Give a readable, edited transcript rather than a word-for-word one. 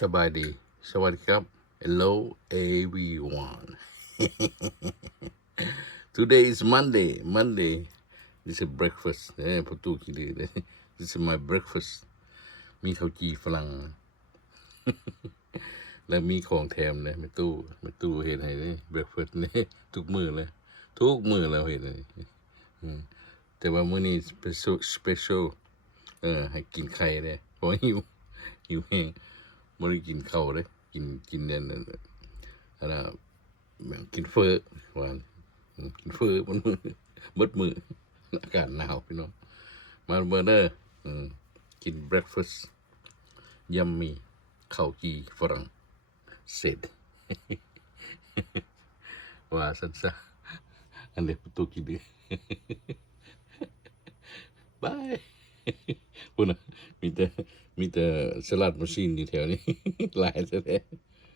สบายดีสวัสดีครับ Hello everyone Today is Monday This is breakfast ประตูกี่ดื้อ This is my breakfast มีข้าวจี่ฝรั่ง แล้วมีของแถมนะไม่ตู้เห็นให้นี่ breakfast นี่ทุกมื้อเลยทุกมื้อแล้วเห็นเลยแต่ว่ามื้อนี้ special ให้กินไข่เลยเพราะหิวแห้งบ่ได้กินข้าวเลยกินนั่นอันน่ะกินเฟอว่ากินเฟอมันมืออากาศหนาวพี่น้องมาเบอร์เดอร์กิน breakfast ยัมมี่ข้าวจี่ฝรั่งเสร็จ ว่าสั้นซะอันเด็กประตูกี่เดือน บายพูดนะมีแต่สลัดมาชินอยู่แถวนี้ หลายแท้